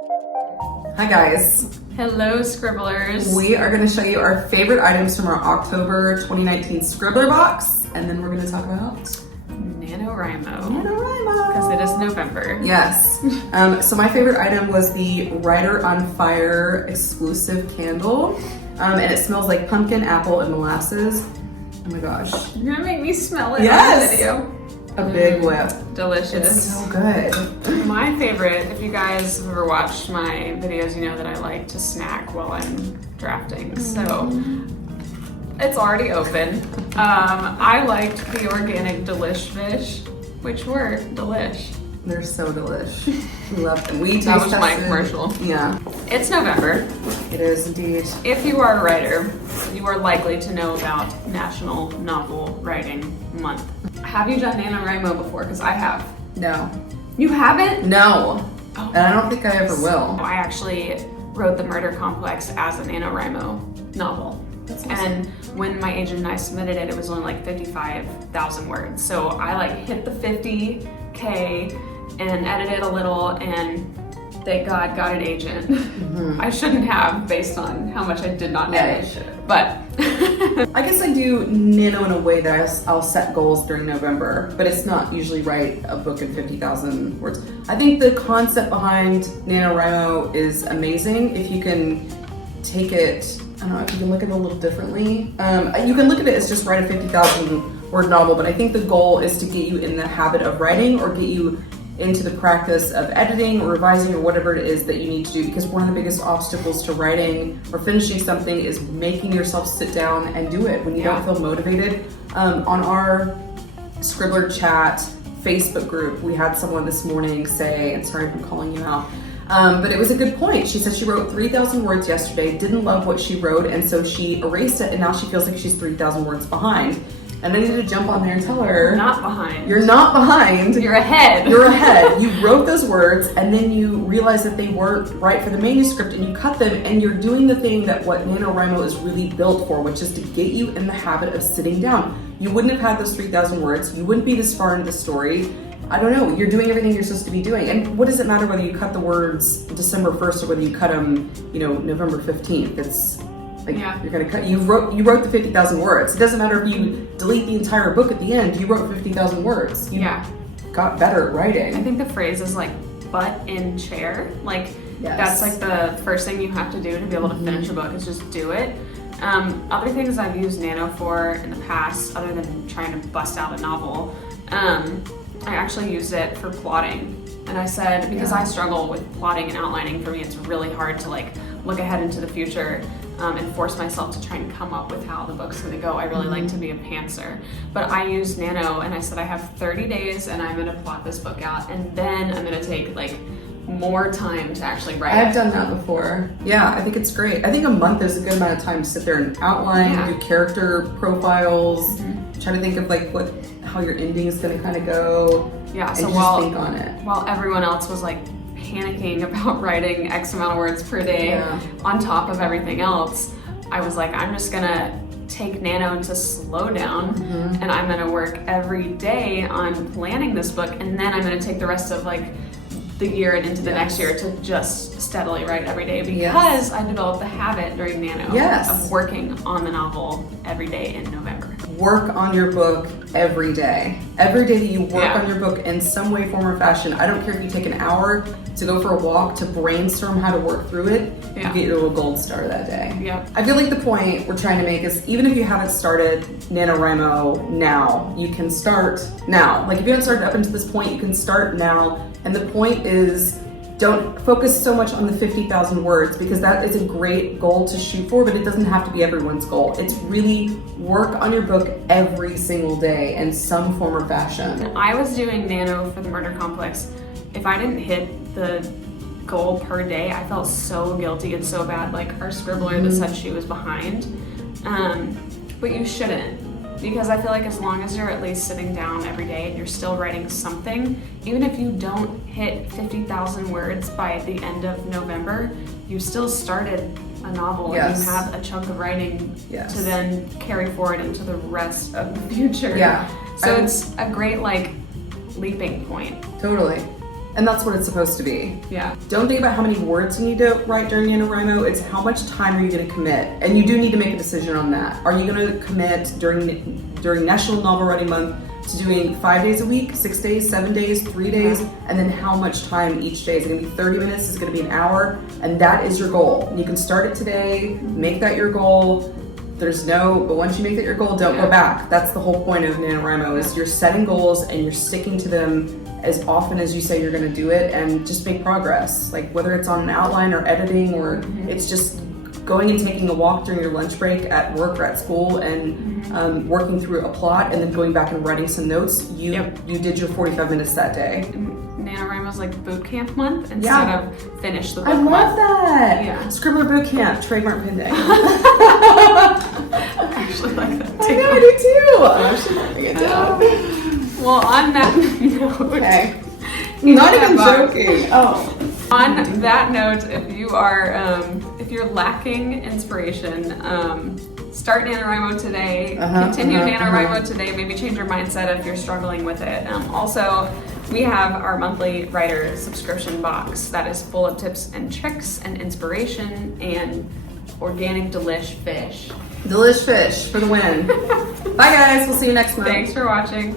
Hi guys. Hello Scribblers. We are going to show you our favorite items from our October 2019 Scribbler box, and then we're going to talk about NaNoWriMo. NaNoWriMo. Because it is November. Yes. So my favorite item was the Writer on Fire exclusive candle, and it smells like pumpkin, apple, and molasses. Oh my gosh. You're gonna make me smell it Yes! on the video. A big whip. Delicious. It's so good. My favorite, if you guys have ever watched my videos, you know that I like to snack while I'm drafting. So it's already open. I liked the organic Delish fish, which were delish. They're so delish. We love them. We That was taste my tested. commercial. Yeah, It's November. it is indeed. If you are a writer, you are likely to know about National Novel Writing Month. Have you done NaNoWriMo before? Because I have. No. You haven't? No. Oh. And I don't think I ever will. I actually wrote The Murder Complex as a NaNoWriMo novel. That's awesome. And when my agent and I submitted it, it was only like 55,000 words. So I like hit the 50K and edited a little, and thank God got an agent. I shouldn't have, based on how much I did not edit. But I guess I do Nano in a way that I'll set goals during November, but it's not usually write a book in 50,000 words. I think the concept behind NaNoWriMo is amazing. If you can take it, I don't know, if you can look at it a little differently. You can look at it as just write a 50,000 word novel, but I think the goal is to get you in the habit of writing or get you into the practice of editing or revising or whatever it is that you need to do, because one of the biggest obstacles to writing or finishing something is making yourself sit down and do it when you don't feel motivated. On our Scribbler chat Facebook group, we had someone this morning say, and sorry if I'm calling you out, but it was a good point. She said she wrote 3,000 words yesterday, didn't love what she wrote, and so she erased it, and now she feels like she's 3,000 words behind. And I needed to jump on there and tell her, not behind. You're not behind. You're ahead. You're ahead. You wrote those words, and then you realized that they weren't right for the manuscript, and you cut them, and you're doing the thing that what NaNoWriMo is really built for, which is to get you in the habit of sitting down. You wouldn't have had those 3,000 words. You wouldn't be this far into the story. I don't know. You're doing everything you're supposed to be doing. And what does it matter whether you cut the words December 1st or whether you cut them, November 15th? It's you're gonna cut. You wrote the 50,000 words. It doesn't matter if you delete the entire book at the end. You wrote 50,000 words. You got better at writing. I think the phrase is like butt in chair. Like that's like the first thing you have to do to be able to finish a book is just do it. Other things I've used Nano for in the past, other than trying to bust out a novel, I actually used it for plotting. And I said, because I struggle with plotting and outlining, for me it's really hard to like look ahead into the future and force myself to try and come up with how the book's gonna go. I really like to be a pantser. But I used Nano and I said I have 30 days and I'm gonna plot this book out, and then I'm gonna take like more time to actually write I've done that before. Yeah, I think it's great. I think a month is a good amount of time to sit there and outline, do character profiles, try to think of like how your ending is gonna kind of go. Yeah, and so just think on it. While everyone else was like panicking about writing X amount of words per day on top of everything else, I was like, I'm just gonna take Nano to slow down and I'm gonna work every day on planning this book, and then I'm gonna take the rest of like the year and into the next year to just steadily write every day, because I developed the habit during Nano of working on the novel every day in November. Work on your book every day. Every day that you work on your book in some way, form, or fashion. I don't care if you take an hour to go for a walk to brainstorm how to work through it, you get your little gold star that day. I feel like the point we're trying to make is, even if you haven't started NaNoWriMo now, you can start now. Like if you haven't started up until this point, you can start now. And the point is, don't focus so much on the 50,000 words, because that is a great goal to shoot for, but it doesn't have to be everyone's goal. It's really work on your book every single day in some form or fashion. I was doing Nano for the Murder Complex. If I didn't hit the goal per day, I felt so guilty and so bad. Like our scribbler that said she was behind. But you shouldn't. Because I feel like as long as you're at least sitting down every day and you're still writing something, even if you don't hit 50,000 words by the end of November, you still started a novel and you have a chunk of writing to then carry forward into the rest of the future. So it's a great like leaping point. Totally. And that's what it's supposed to be. Yeah. Don't think about how many words you need to write during NaNoWriMo. It's how much time are you going to commit? And you do need to make a decision on that. Are you going to commit during National Novel Writing Month to doing 5 days a week, 6 days, 7 days, 3 days, and then how much time each day? Is it going to be 30 minutes? Is it going to be an hour? And that is your goal. You can start it today, make that your goal. But once you make that your goal, don't go back. That's the whole point of NaNoWriMo, is you're setting goals and you're sticking to them as often as you say you're gonna do it, and just make progress. Like whether it's on an outline or editing, or it's just going and taking a walk during your lunch break at work or at school and working through a plot and then going back and writing some notes. You did your 45 minutes that day. NaNoWriMo's like boot camp month instead of finish the book month. I love that. Yeah. Scribbler boot camp, trademark pending. I actually like that too. I know, I do too. I'm actually writing it down. Well, on that note, okay. Not even joking. Oh. On that note, if you're lacking inspiration, start NaNoWriMo today. Continue NaNoWriMo today. Maybe change your mindset if you're struggling with it. Also, we have our monthly writer subscription box that is full of tips and tricks and inspiration and organic delish fish. Delish fish for the win. Bye guys, we'll see you next month. Thanks for watching.